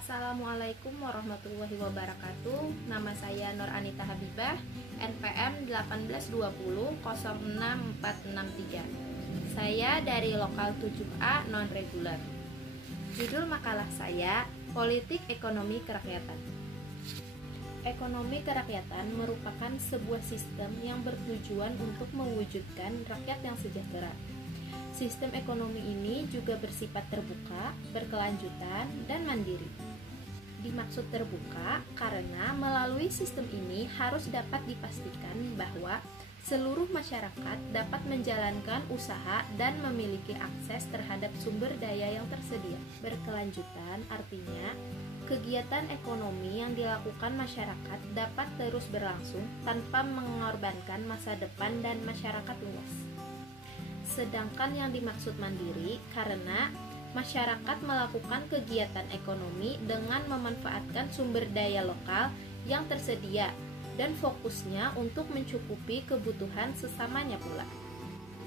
Assalamualaikum warahmatullahi wabarakatuh. Nama saya Nur Anita Habibah, NPM 182006463. Saya dari lokal 7A non-reguler. Judul makalah saya, Politik Ekonomi Kerakyatan. Ekonomi kerakyatan merupakan sebuah sistem yang bertujuan untuk mewujudkan rakyat yang sejahtera. Sistem ekonomi ini juga bersifat terbuka, berkelanjutan, dan mandiri. Dimaksud terbuka karena melalui sistem ini harus dapat dipastikan bahwa seluruh masyarakat dapat menjalankan usaha dan memiliki akses terhadap sumber daya yang tersedia. Berkelanjutan artinya kegiatan ekonomi yang dilakukan masyarakat dapat terus berlangsung tanpa mengorbankan masa depan dan masyarakat luas. Sedangkan yang dimaksud mandiri karena masyarakat melakukan kegiatan ekonomi dengan memanfaatkan sumber daya lokal yang tersedia dan fokusnya untuk mencukupi kebutuhan sesamanya pula.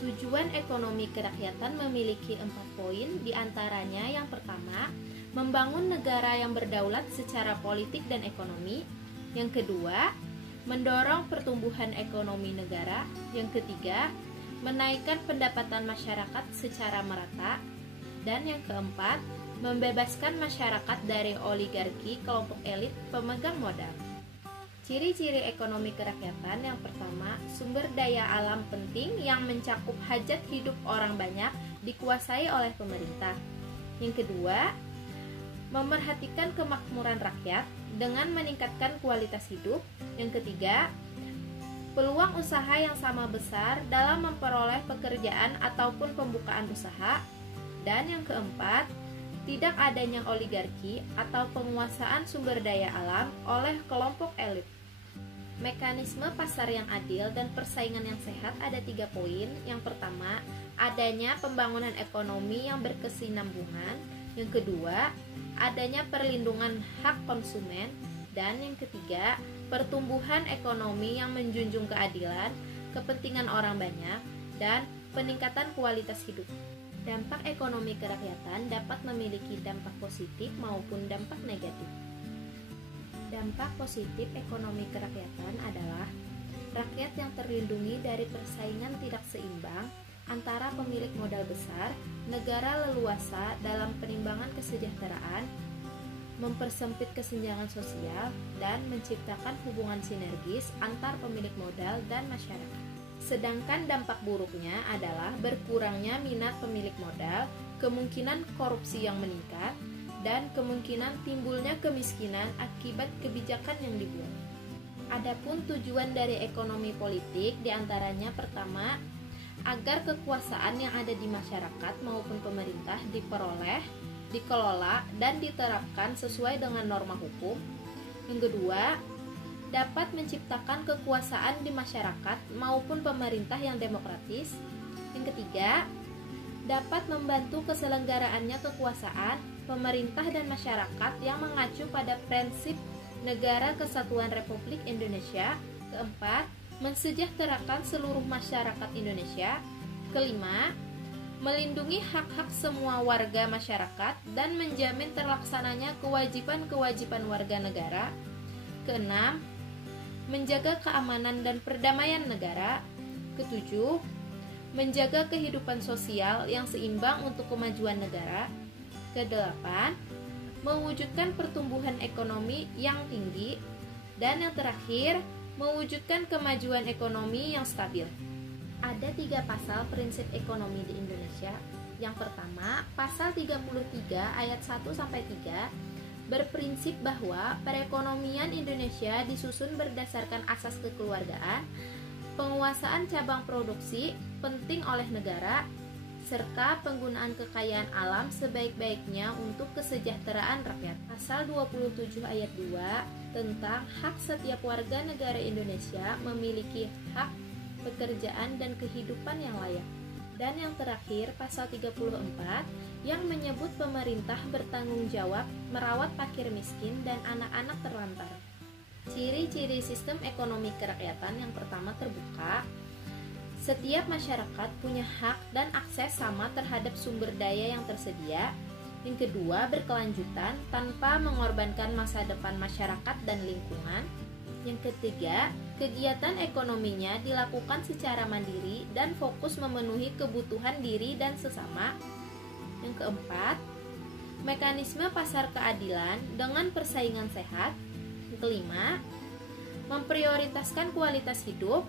Tujuan ekonomi kerakyatan memiliki 4 poin, diantaranya yang pertama, membangun negara yang berdaulat secara politik dan ekonomi. Yang kedua, mendorong pertumbuhan ekonomi negara. Yang ketiga, menaikkan pendapatan masyarakat secara merata. Dan yang keempat, membebaskan masyarakat dari oligarki kelompok elit pemegang modal. Ciri-ciri ekonomi kerakyatan yang pertama, sumber daya alam penting yang mencakup hajat hidup orang banyak dikuasai oleh pemerintah. Yang kedua, memerhatikan kemakmuran rakyat dengan meningkatkan kualitas hidup. Yang ketiga, peluang usaha yang sama besar dalam memperoleh pekerjaan ataupun pembukaan usaha. Dan yang keempat, tidak adanya oligarki atau penguasaan sumber daya alam oleh kelompok elit. Mekanisme pasar yang adil dan persaingan yang sehat ada 3 poin. Yang pertama, adanya pembangunan ekonomi yang berkesinambungan. Yang kedua, adanya perlindungan hak konsumen. Dan yang ketiga, pertumbuhan ekonomi yang menjunjung keadilan, kepentingan orang banyak, dan peningkatan kualitas hidup. Dampak ekonomi kerakyatan dapat memiliki dampak positif maupun dampak negatif. Dampak positif ekonomi kerakyatan adalah rakyat yang terlindungi dari persaingan tidak seimbang antara pemilik modal besar, negara leluasa dalam penimbangan kesejahteraan, mempersempit kesenjangan sosial, dan menciptakan hubungan sinergis antar pemilik modal dan masyarakat. Sedangkan dampak buruknya adalah berkurangnya minat pemilik modal, kemungkinan korupsi yang meningkat, dan kemungkinan timbulnya kemiskinan akibat kebijakan yang dibuat. Adapun tujuan dari ekonomi politik diantaranya pertama, agar kekuasaan yang ada di masyarakat maupun pemerintah diperoleh, dikelola, dan diterapkan sesuai dengan norma hukum. Yang kedua, dapat menciptakan kekuasaan di masyarakat maupun pemerintah yang demokratis. Yang ketiga, dapat membantu keselenggaraannya kekuasaan, pemerintah dan masyarakat yang mengacu pada prinsip Negara Kesatuan Republik Indonesia. Keempat, mensejahterakan seluruh masyarakat Indonesia. Kelima, melindungi hak-hak semua warga masyarakat dan menjamin terlaksananya kewajiban-kewajiban warga negara. Keenam, menjaga keamanan dan perdamaian negara. Ketujuh, menjaga kehidupan sosial yang seimbang untuk kemajuan negara. Kedelapan, mewujudkan pertumbuhan ekonomi yang tinggi. Dan yang terakhir, mewujudkan kemajuan ekonomi yang stabil. Ada 3 pasal prinsip ekonomi di Indonesia. Yang pertama, pasal 33 ayat 1-3 berprinsip bahwa perekonomian Indonesia disusun berdasarkan asas kekeluargaan, penguasaan cabang produksi penting oleh negara, serta penggunaan kekayaan alam sebaik-baiknya untuk kesejahteraan rakyat. Pasal 27 ayat 2 tentang hak setiap warga negara Indonesia memiliki hak pekerjaan dan kehidupan yang layak. Dan yang terakhir, pasal 34 yang menyebut pemerintah bertanggung jawab merawat fakir miskin dan anak-anak terlantar. Ciri-ciri sistem ekonomi kerakyatan yang pertama terbuka. Setiap masyarakat punya hak dan akses sama terhadap sumber daya yang tersedia. Yang kedua, berkelanjutan tanpa mengorbankan masa depan masyarakat dan lingkungan. Yang ketiga, kegiatan ekonominya dilakukan secara mandiri dan fokus memenuhi kebutuhan diri dan sesama. Yang keempat, mekanisme pasar keadilan dengan persaingan sehat. Yang kelima, memprioritaskan kualitas hidup,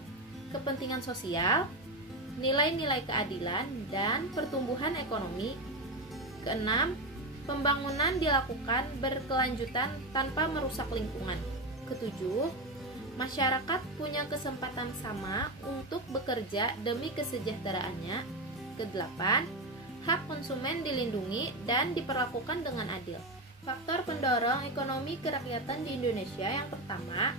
kepentingan sosial, nilai-nilai keadilan, dan pertumbuhan ekonomi. Keenam, pembangunan dilakukan berkelanjutan tanpa merusak lingkungan. Ketujuh, masyarakat punya kesempatan sama untuk bekerja demi kesejahteraannya. Kedelapan, hak konsumen dilindungi dan diperlakukan dengan adil. Faktor pendorong ekonomi kerakyatan di Indonesia: yang pertama,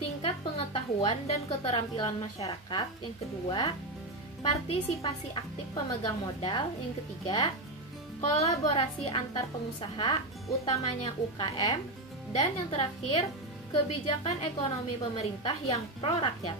tingkat pengetahuan dan keterampilan masyarakat. Yang kedua, partisipasi aktif pemegang modal. Yang ketiga, kolaborasi antar pengusaha, utamanya UKM. Dan yang terakhir, kebijakan ekonomi pemerintah yang pro rakyat.